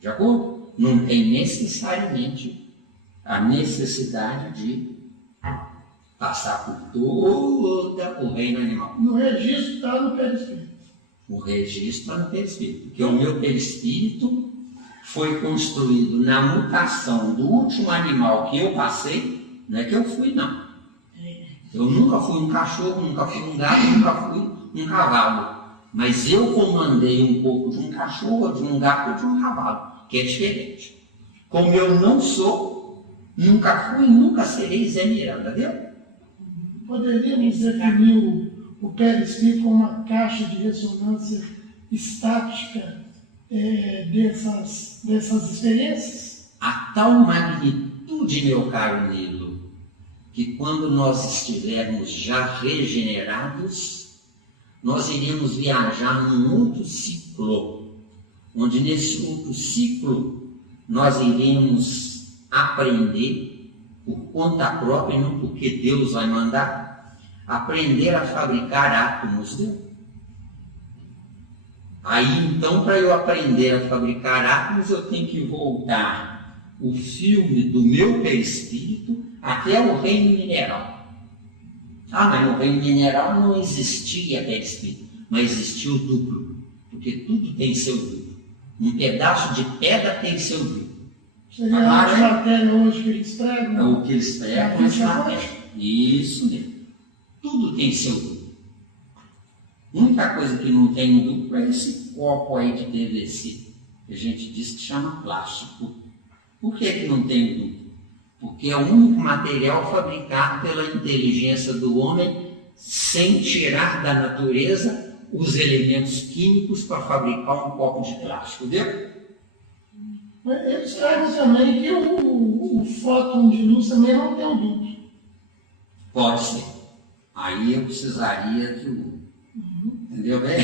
De acordo? Não tem necessariamente a necessidade de passar por todo o reino animal. No registro está no perispírito. O registro está no perispírito, porque o meu perispírito foi construído na mutação do último animal que eu passei, não é que eu fui, não. Eu nunca fui um cachorro, nunca fui um gato, nunca fui um cavalo. Mas eu comandei um pouco de um cachorro, de um gato ou de um cavalo, que é diferente. Como eu não sou, nunca fui e nunca serei Zé Miranda, viu? Poderíamos definir o perispírito como uma caixa de ressonância estática dessas experiências? A tal magnitude, meu caro Nilo, que quando nós estivermos já regenerados, nós iremos viajar num outro ciclo, onde nesse outro ciclo nós iremos aprender por conta própria e não porque Deus vai mandar, aprender a fabricar átomos. Aí então, para eu aprender a fabricar átomos, eu tenho que voltar o filme do meu perispírito até o reino mineral. Mas no reino mineral não existia perispírito, mas existia o duplo, porque tudo tem seu duplo. Um pedaço de pedra tem seu vidro. Seria a antimatéria hoje que eles pregam? É o que eles pregam Na é física antimatéria. Isso mesmo. Tudo tem seu duplo. A única coisa que não tem um duplo é esse copo aí de PVC, que a gente diz que chama plástico. Por que não tem um duplo? Porque é o único material fabricado pela inteligência do homem sem tirar da natureza os elementos químicos para fabricar um copo de plástico, viu? Eles pregam também que o fóton de luz também não tem um duplo. Pode ser. Aí eu precisaria que o... Entendeu bem?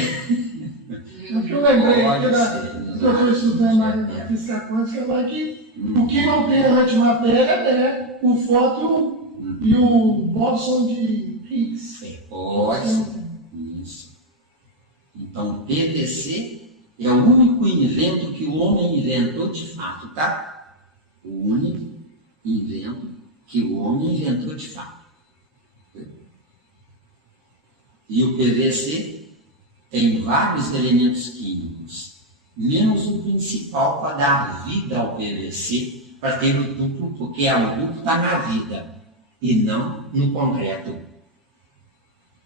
O que eu lembrei Pode aqui ser, que eu estou estudando na física quântica lá que o que não tem antimatéria é o fóton e o bóson de Higgs. Pode ser. Isso. Então, PVC é o único invento que o homem inventou de fato, tá? O único invento que o homem inventou de fato. E o PVC tem vários elementos químicos, menos o principal para dar vida ao PVC, para ter o duplo, porque o duplo está na vida e não no concreto.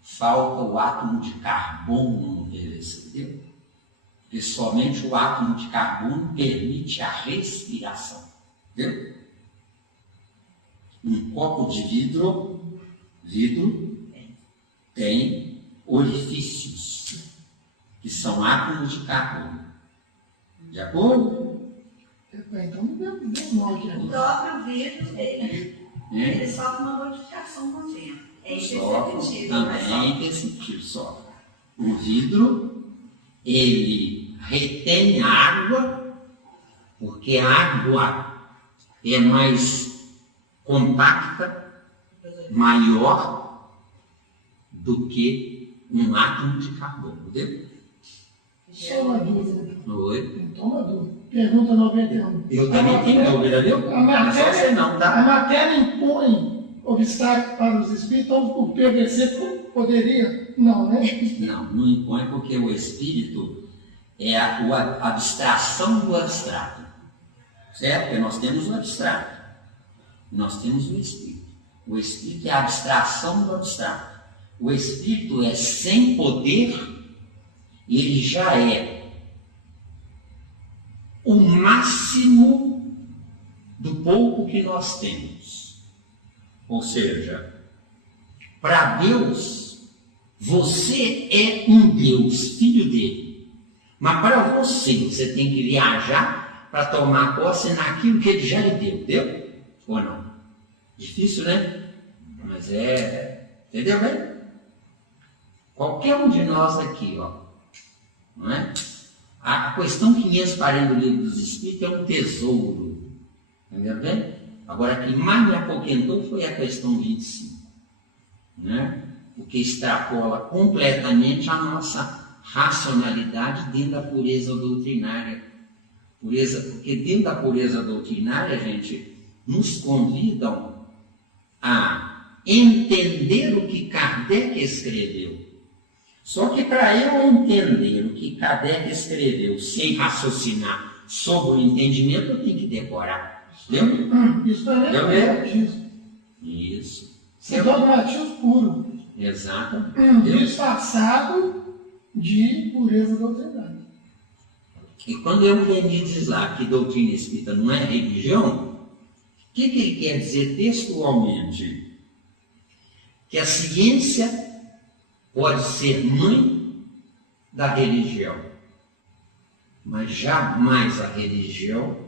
Falta o átomo de carbono no PVC, entendeu? Porque somente o átomo de carbono permite a respiração, entendeu? Um copo de vidro tem orifícios, que são átomos de carbono. De acordo? Então me deu um nó aqui O agora. próprio vidro dele, ele sofre uma modificação com o tempo. É Sofre imperceptível, também mas é imperceptível, sofre. O vidro, ele retém água, porque a água é mais compacta, maior do que um átomo de carbono, entendeu? Só uma dúvida. Oi. Então, uma dúvida. Pergunta 91. Eu também tenho dúvida, viu? A Não é só você não, a tá? matéria impõe obstáculo para os espíritos, então o PVC poderia? Não, né? Não impõe, porque o espírito é a abstração do abstrato. Certo? Porque nós temos o abstrato. Nós temos o espírito. O espírito é a abstração do abstrato. O espírito é sem poder, ele já é o máximo do pouco que nós temos. Ou seja, para Deus, você é um Deus, filho dele. Mas para você tem que viajar para tomar posse naquilo que ele já lhe deu, entendeu? Ou não? Difícil, né? Mas entendeu bem? Qualquer um de nós aqui, ó, não é? A questão 540 do Livro dos Espíritos é um tesouro, entendeu bem? Agora, quem mais me apoquentou foi a questão 25, né? Porque extrapola completamente a nossa racionalidade dentro da pureza doutrinária. Porque dentro da pureza doutrinária, gente, nos convidam a entender o que Kardec escreveu. Só que para eu entender o que Kardec escreveu sem raciocinar sobre o entendimento, eu tenho que decorar. Entendeu? Isso também Deu é mesmo? dogmatismo. Isso. É dogmatismo puro. Exatamente. Disfarçado de pureza doutrinária. E quando o Denis diz lá que doutrina espírita não é religião, o que ele quer dizer textualmente? Que a ciência pode ser mãe da religião, mas jamais a religião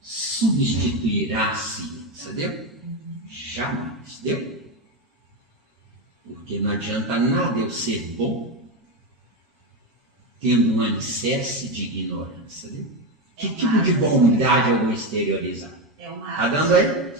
substituirá a ciência, entendeu? Jamais, entendeu? Porque não adianta nada eu ser bom tendo um alicerce de ignorância, entendeu? Que tipo de bondade eu vou exteriorizar? Está dando aí?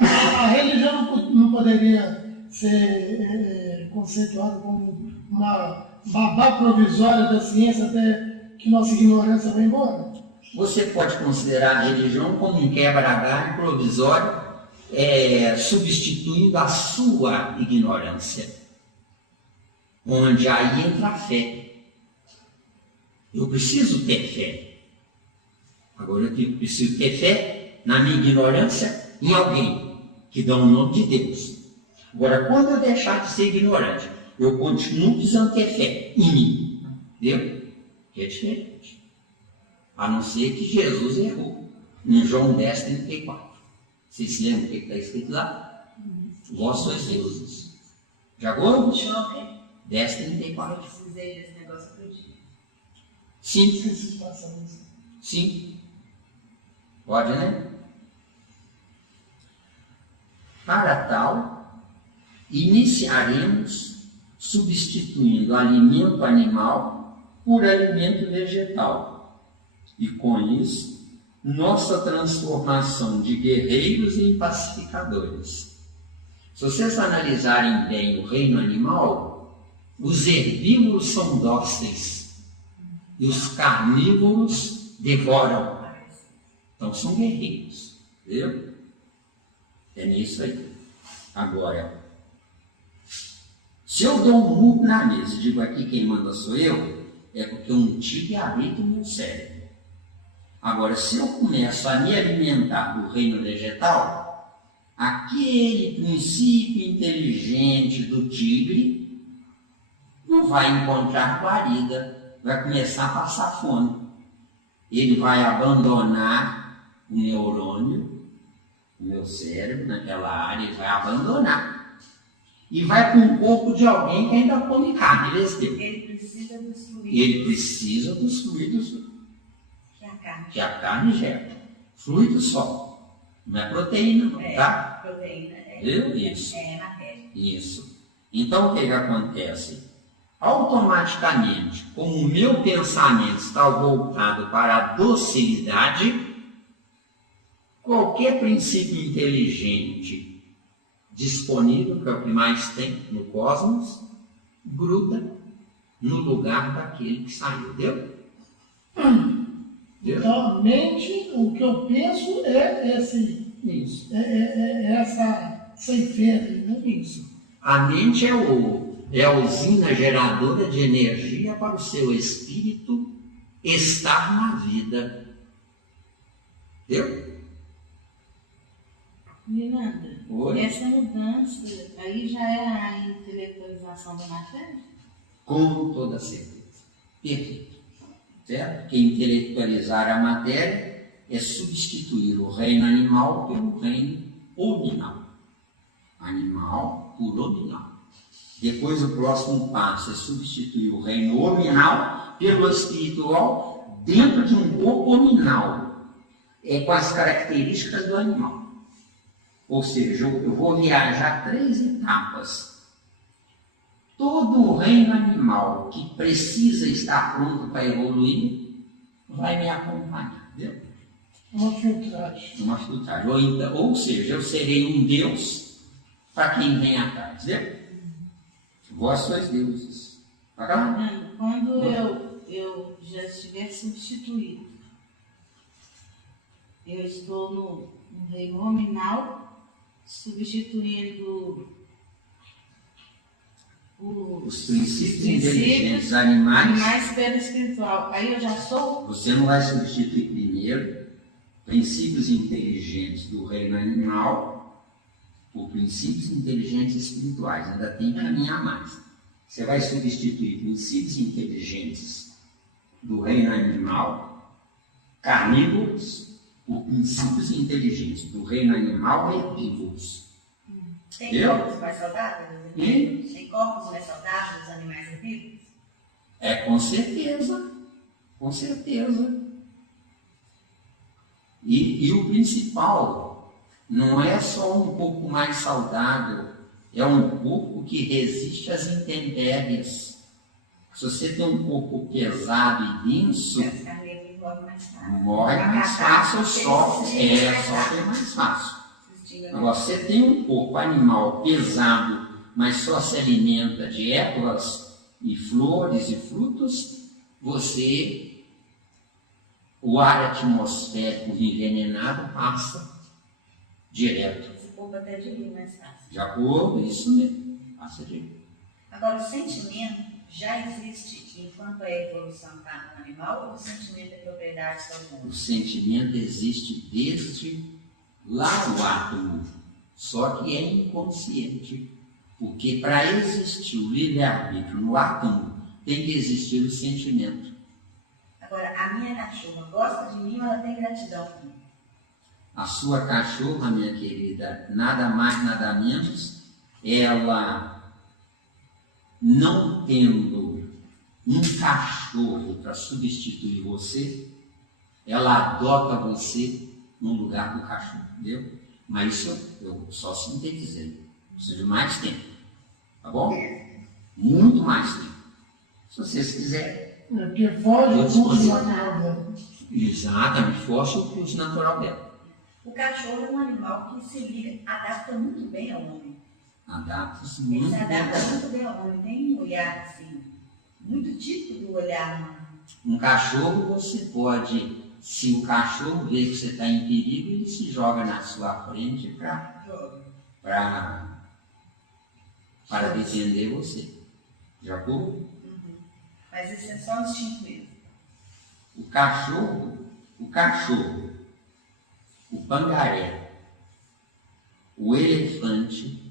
A religião não poderia ser conceituada como uma babá provisória da ciência até que nossa ignorância vá embora? Você pode considerar a religião como um quebra-galho provisório, substituindo a sua ignorância, onde aí entra a fé. Eu preciso ter fé. Agora eu preciso ter fé na minha ignorância em alguém que dá o nome de Deus. Agora, quando eu deixar de ser ignorante, eu continuo precisando ter fé em mim. Entendeu? Que é diferente. A não ser que Jesus errou. Em João 10, 34. Vocês se lembram o que está escrito lá? Vós sois deuses. Já agora? João, o quê? 10, Eu 34. precisei desse negócio pro dia. Sim. Preciso passar isso. Sim. Pode, né? Para tal, iniciaremos substituindo alimento animal por alimento vegetal. E com isso, nossa transformação de guerreiros em pacificadores. Se vocês analisarem bem o reino animal, os herbívoros são dóceis e os carnívoros devoram. Então são guerreiros, entendeu? É nisso aí. Agora, se eu dou um murro na mesa e digo aqui quem manda sou eu, é porque um tigre habita o meu cérebro. Agora, se eu começo a me alimentar do reino vegetal, aquele princípio inteligente do tigre não vai encontrar guarida, vai começar a passar fome. Ele vai abandonar o neurônio, o meu cérebro, naquela área, ele vai abandonar. E vai para o corpo de alguém que ainda come carne, Ele precisa dos fluidos ele precisa dos fluidos que a carne que a carne gera. Fluido só. Não é proteína, não, tá? proteína Viu? Isso. é matéria. Isso. Então, o que acontece? Automaticamente, como o meu pensamento está voltado para a docilidade, qualquer princípio inteligente disponível, que é o que mais tem no cosmos, gruda no lugar daquele que saiu. Deu? Deu? Então, a mente, o que eu penso é Isso. essa ceifeira, né? Isso. A mente é a usina geradora de energia para o seu espírito estar na vida. Entendeu? Miranda, Oi? essa mudança aí já é a intelectualização da matéria? Com toda certeza. Perfeito. Certo? Porque intelectualizar a matéria é substituir o reino animal pelo reino hominal. Animal por hominal. Depois o próximo passo é substituir o reino hominal pelo espiritual dentro de um corpo hominal. É com as características do animal. Ou seja, eu vou viajar 3 etapas. Todo o reino animal que precisa estar pronto para evoluir vai me acompanhar. Entendeu? Uma filtragem. Uma filtragem. Ou seja, eu serei um Deus para quem vem atrás. Entendeu? Vós sois deuses. Para cá? Miranda, quando eu já estiver substituído, eu estou no reino hominal, substituindo Os princípios inteligentes animais, pelo espiritual. Aí eu já sou? você não vai substituir primeiro princípios inteligentes do reino animal por princípios inteligentes espirituais. Ainda tem que caminhar mais. Você vai substituir princípios inteligentes do reino animal, carnívoros, por princípios inteligentes do reino animal, herbívoros. Tem Eu? corpos mais saudáveis? Tem corpos mais saudáveis dos animais herbívoros? É, com certeza. Com certeza. E o principal, não é só um corpo mais saudável, é um corpo que resiste às intempéries. Se você tem um corpo pesado e denso, As carnívoros morrem mais fácil. morre mais fácil, sofre mais fácil. Agora, você tem um corpo animal pesado, mas só se alimenta de ervas e flores e frutos, o ar atmosférico envenenado passa direto. Esse corpo até diria mais fácil. De acordo, isso mesmo, passa direto. Agora, o sentimento já existe enquanto a evolução está no animal ou o sentimento é propriedade do O mundo? sentimento existe desde lá do átomo, só que é inconsciente. Porque para existir o livre-arbítrio no átomo, tem que existir o sentimento. Agora, a minha cachorra gosta de mim ou ela tem gratidão por mim? A sua cachorra, minha querida, nada mais, nada menos, ela não tendo um cachorro para substituir você, ela adota você no lugar do cachorro, entendeu? Mas isso eu só sintetizei. Preciso de mais tempo, tá bom? Muito mais tempo. Se vocês quiserem. É porque foge do curso natural dela. Exatamente, foge o curso natural dela. O cachorro é um animal que se liga, adapta muito bem ao homem. Adapta-se Ele muito se adapta bem. muito bem ao homem. Tem um olhar assim, muito típico do olhar humano. Um cachorro, você pode, se o cachorro vê que você está em perigo, ele se joga na sua frente para defender você. De acordo? Mas isso é só um instinto mesmo. O cachorro, o pangaré, o elefante,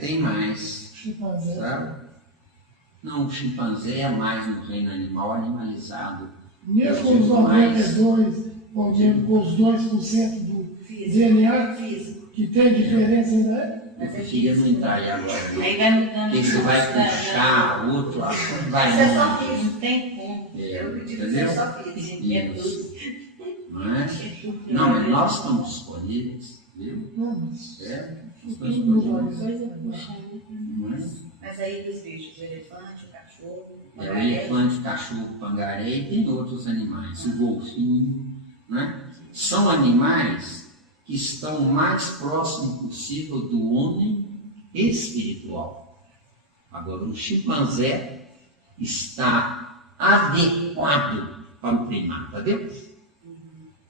tem mais, Chimpanzé. sabe? Não, o chimpanzé é mais no reino animal animalizado. Mesmo com os 92, ou mesmo com os 2% do DNA, Físico. que tem diferença ainda é? Eu preferia não entrar aí agora. Não. Aí vai mudando. Porque você vai puxar outro assunto, vai Mas é só longe. físico. Não tem como. Eu acredito que Entendeu? é só físico. É tudo. Não é? Não, mas nós estamos disponíveis, viu? Não, mas Estamos não disponíveis. vai. Não é? Mas aí dos bichos, o elefante, o cachorro, o O pangaré. elefante, o cachorro, o pangaré e tem outros animais, o golfinho, né? São animais que estão o mais próximo possível do homem espiritual. Agora, o chimpanzé está adequado para o primata, viu?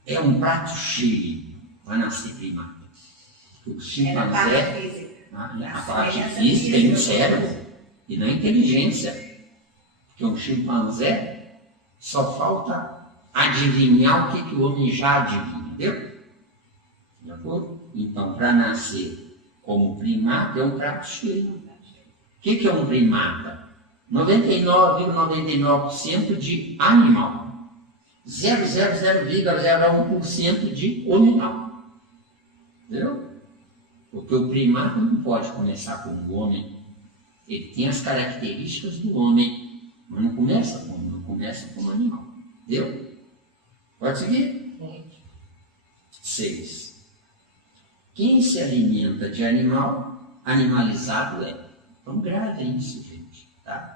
É um prato cheio para nascer primata. O É na chimpanzé, parte física. a parte física e no cérebro, e na inteligência. Porque um chimpanzé só falta adivinhar o que o homem já adivinha, entendeu? De acordo? Então, para nascer como primata, é um prato cheio. O que é um primata? 99,99% de animal. 0,001% de hominal. Entendeu? Porque o primata não pode começar como o homem. Ele tem as características do homem, mas não começa como animal. Entendeu? Pode seguir? Pode. 6. Quem se alimenta de animal, animalizado é. Então gravem isso, gente. Tá?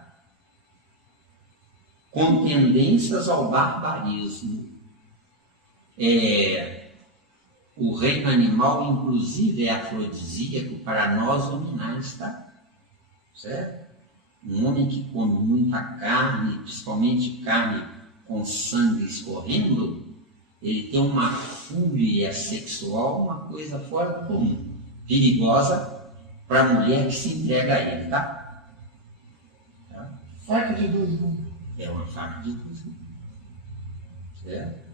Com tendências ao barbarismo. O reino animal, inclusive, é afrodisíaco para nós hominais, tá? Certo? Um homem que come muita carne, principalmente carne com sangue escorrendo, ele tem uma fúria sexual, uma coisa fora do comum, perigosa para a mulher que se entrega a ele, tá? Faca de dois gumes. É uma faca de cozinha. Certo?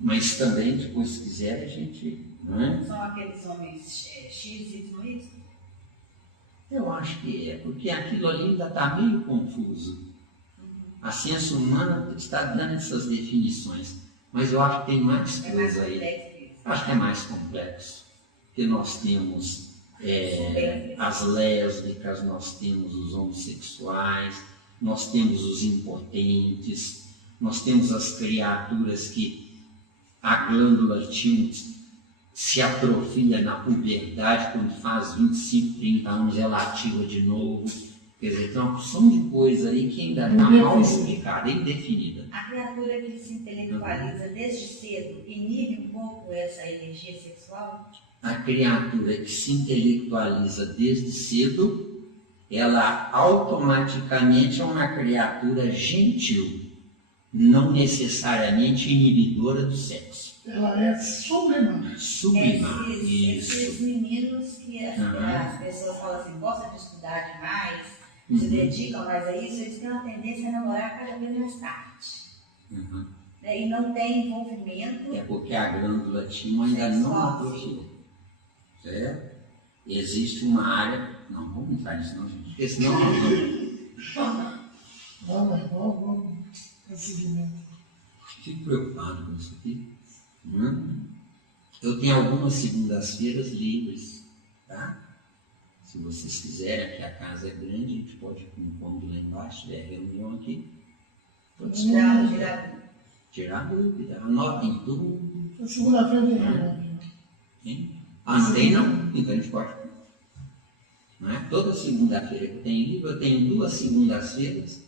Mas também, depois, se quiser, a gente. Não é? São aqueles homens X e Y? Eu acho que é, porque aquilo ali ainda está meio confuso. A ciência humana está dando essas definições, mas eu acho que tem mais É mais coisa aí. complexo que isso. Acho que é mais complexo. Porque nós temos as lésbicas, nós temos os homossexuais, nós temos os impotentes, nós temos as criaturas que a glândula thymus se atrofia na puberdade, quando faz 25, 30 anos ela ativa de novo. Quer dizer, tem uma porção de coisa aí que ainda está mal explicada, indefinida. A criatura que se intelectualiza desde cedo inibe um pouco essa energia sexual? A criatura que se intelectualiza desde cedo, ela automaticamente é uma criatura gentil, não necessariamente inibidora do sexo. Ela é sublimar. Sublimar. Esses Isso. meninos que Uhum. as pessoas falam assim, gosta de estudar demais, se dedicam mais a isso, eles têm uma tendência a namorar cada vez mais tarde. Uhum. Né? E não tem envolvimento. É porque a glândula timo ainda não atrofiou. Certo? Existe uma área. Não, vamos entrar nisso não, gente. Porque senão Vamos dar seguimento. fico preocupado com isso aqui. Eu tenho algumas segundas-feiras livres, tá? Se vocês quiserem, aqui a casa é grande, a gente pode ir com um cômodo lá embaixo, tiver reunião aqui. Tirar dúvida, anotem tudo. Na segunda-feira tem reunião. Hein? Ah, não tem não? Então a gente pode. Não é? Toda segunda-feira que eu tenho livro, eu tenho 2 segundas-feiras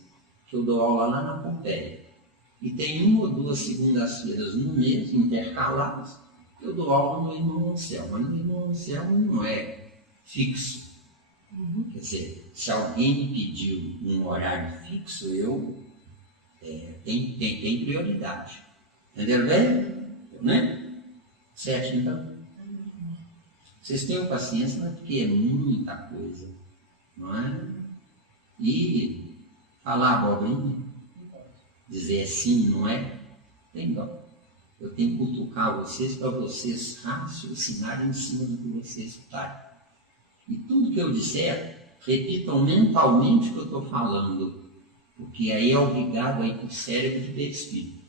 que eu dou aula lá na Pompeia. E tem 1 ou 2 segundas-feiras no mês, intercaladas, que eu dou aula no Irmão Anselmo. Mas no Irmão Anselmo não é fixo. Quer dizer, se alguém me pediu um horário fixo, eu tem prioridade. Entenderam bem? Né? Certo, então? Vocês tenham paciência, mas porque é muita coisa. Não é? E falar abobrinha, dizer sim, não é? Tem dó. Eu tenho que cutucar vocês para vocês raciocinarem em cima do que vocês escutarem. E tudo que eu disser, repitam mentalmente o que eu estou falando, porque aí é obrigado a ir para o cérebro de perispírito.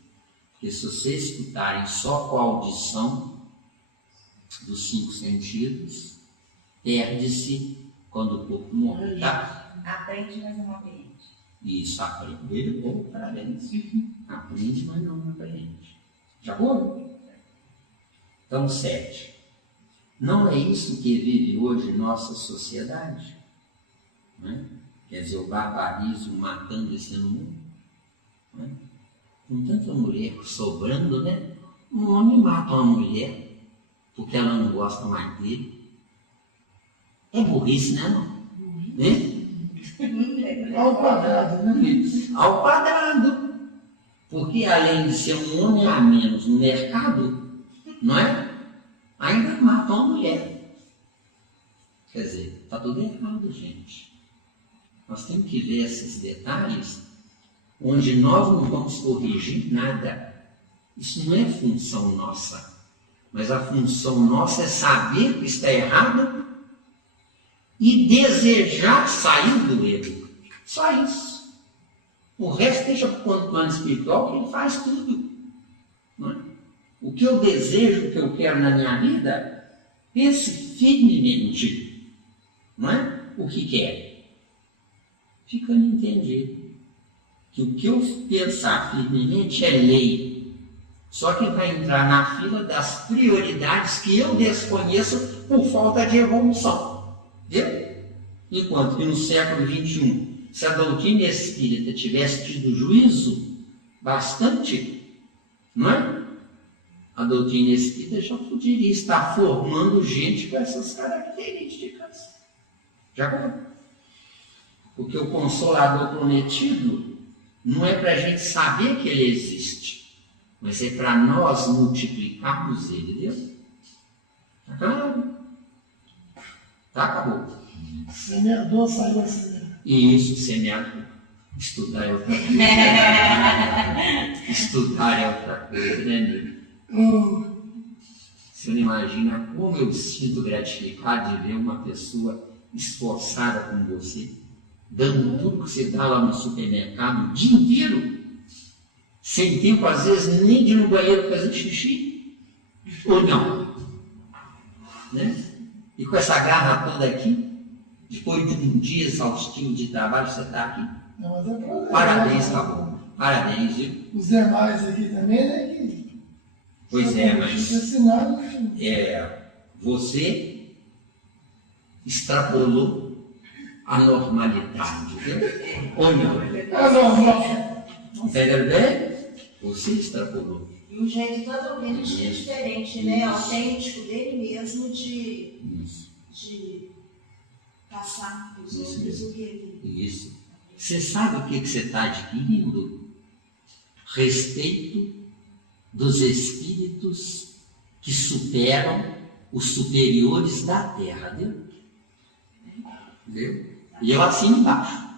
Porque se vocês escutarem só com a audição dos 5 sentidos, perde-se quando o corpo morre, tá? Aprende, mas não aprende. Isso, aprende, ou parabéns. Aprende, mas não aprende. Já foi? Então, 7. Não é isso que vive hoje nossa sociedade? Né? Quer dizer, o barbarismo matando esse mundo? Né? Com tanta mulher sobrando, né? Um homem mata uma mulher porque ela não gosta mais dele. É burrice, né? Não? Né? Ao quadrado, né? Ao quadrado. Porque além de ser um homem a menos no mercado, não é? Ainda mata uma mulher. Quer dizer, está tudo errado, gente. Nós temos que ver esses detalhes onde nós não vamos corrigir nada. Isso não é função nossa. Mas a função nossa é saber que está errado e desejar sair do erro. Só isso. O resto deixa para o plano espiritual, que ele faz tudo. Não é? O que eu desejo, o que eu quero na minha vida, pense firmemente. Não é? O que quer. Fica a entender que o que eu pensar firmemente é lei. Só que vai entrar na fila das prioridades que eu desconheço por falta de evolução. Viu? Enquanto que no século XXI, se a doutrina espírita tivesse tido juízo bastante, não é? A doutrina espírita já poderia estar formando gente com essas características. Já viu? Porque o Consolador prometido não é para a gente saber que ele existe, mas é para nós multiplicarmos ele, viu? Tá claro? Tá, acabou. Semeador saiu a semear. Isso, semeador. Estudar é outra coisa. Estudar é outra coisa, né, amigo? Você não imagina como eu sinto gratificado de ver uma pessoa esforçada como você, dando tudo que você dá lá no supermercado o dia inteiro, sem tempo, às vezes, nem de ir no banheiro fazer xixi, ou não. Né? E com essa garra toda aqui, depois de um dia exaustivo de trabalho, você está aqui. Não, mas é problema. Parabéns, Raul. Parabéns, viu? Os demais aqui também, né? Que Pois é, mas ensinado, você extrapolou a normalidade, viu? Ou não? Entendeu bem? Você extrapolou. E um jeito totalmente diferente, né? Autêntico dele mesmo de passar para os outros o que ele... Isso. Você sabe o que você está adquirindo? Respeito dos espíritos que superam os superiores da Terra, viu? E eu assim embaixo.